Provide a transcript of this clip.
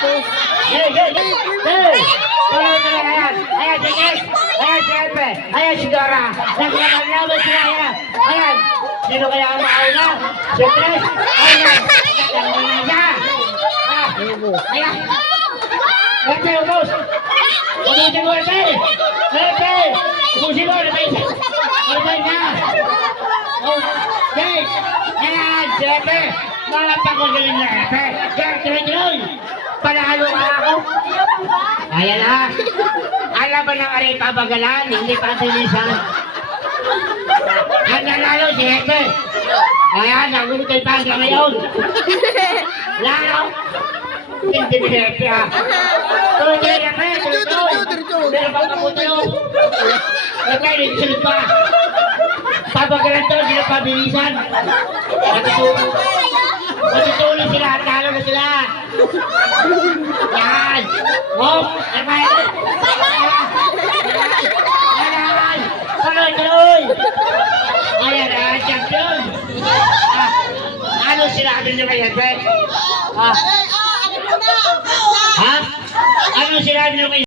Hey! Tuloy, ayan! Ayan, sige! Ayan, siyempre! Ayan, si Dora! Nagkakalaban sila, ayan! Ayan! Sino kaya ang mauna? Siyempre! Ayan! Ayan siya! Ayan! Siyempre, ubos! Ubusin mo, siyempre! Siyempre! Ubusin mo, siyempre! Siyempre na! Okay! Ayan, siyempre! Malapang ko galing na, siyempre! Tuloy! Panalo ka ako! Ayan na! Alam ba ng aray pabagalan? Hindi pa silisan. Ang nanalo si Hector. Ayan, nagulitay pa hanggang ngayon. Lalo. Hindi ni Hector ha. Tuloy na kayo, tuloy. Meron bang kaputulo? Okay, hindi sunod pa. Pabagalan to, hindi na pabilisan. Matutulong sila, talo na sila. Yan! Oh! Ayan! Tuloy! Ayan, champion! Ano sinabi niyo kay Hepe? Ha? Ano sinabi niyo kay